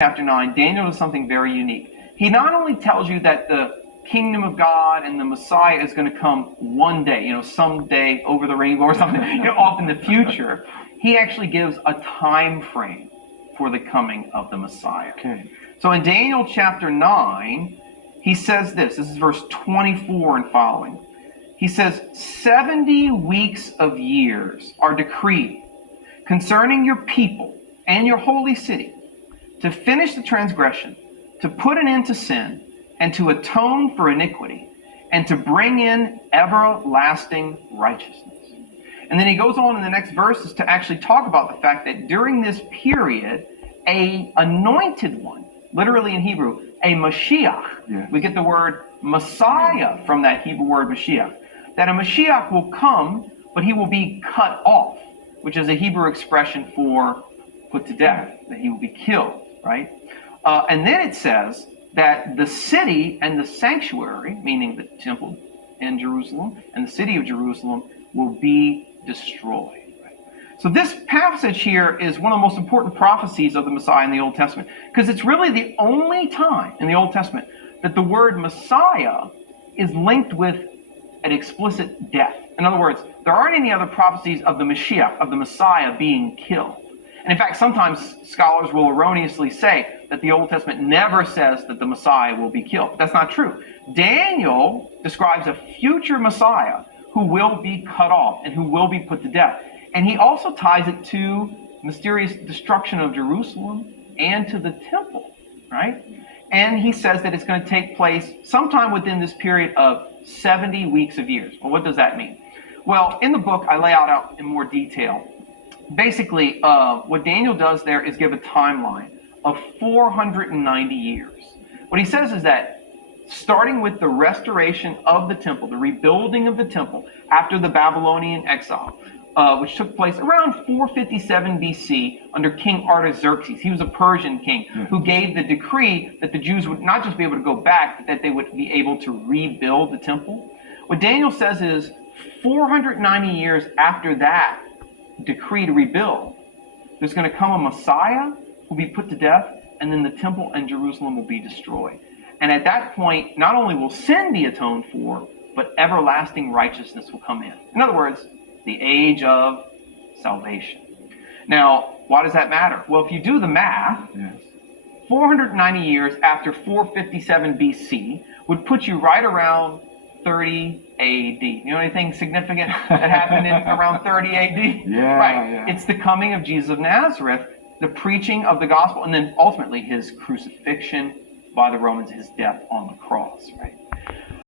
chapter 9, Daniel does something very unique. He not only tells you that the kingdom of God and the Messiah is going to come one day, someday over the rainbow or something, off in the future. He actually gives a time frame for the coming of the Messiah. Okay. So in Daniel chapter 9, he says this. This is verse 24 and following. He says, 70 weeks of years are decreed concerning your people and your holy city, to finish the transgression, to put an end to sin, and to atone for iniquity, and to bring in everlasting righteousness. And then he goes on in the next verses to actually talk about the fact that during this period, a anointed one, literally in Hebrew, a Mashiach, Yes. we get the word Messiah from that Hebrew word Mashiach, that a Mashiach will come, but he will be cut off, which is a Hebrew expression for put to death, that he will be killed, right? And then it says that the city and the sanctuary, meaning the temple in Jerusalem and the city of Jerusalem, will be destroyed. Right? So this passage here is one of the most important prophecies of the Messiah in the Old Testament, because it's really the only time in the Old Testament that the word Messiah is linked with an explicit death. In other words, there aren't any other prophecies of the Mashiach, of the Messiah being killed. And in fact, sometimes scholars will erroneously say that the Old Testament never says that the Messiah will be killed. But that's not true. Daniel describes a future Messiah who will be cut off and who will be put to death. And he also ties it to mysterious destruction of Jerusalem and to the temple, right? And he says that it's going to take place sometime within this period of 70 weeks of years. Well, what does that mean? Well, in the book, I lay out in more detail. Basically, what Daniel does there is give a timeline of 490 years. What he says is that starting with the restoration of the temple, the rebuilding of the temple after the Babylonian exile, which took place around 457 BC under King Artaxerxes. He was a Persian king who gave the decree that the Jews would not just be able to go back, but that they would be able to rebuild the temple. What Daniel says is 490 years after that decree to rebuild, there's going to come a Messiah who will be put to death, and then the temple and Jerusalem will be destroyed. And at that point, not only will sin be atoned for, but everlasting righteousness will come in. In other words, the age of salvation. Now, why does that matter? Well, if you do the math, 490 years after 457 BC would put you right around 30 AD. You know anything significant that happened in around 30 AD? Yeah, right. yeah. It's the coming of Jesus of Nazareth, the preaching of the gospel, and then ultimately his crucifixion by the Romans, his death on the cross, right?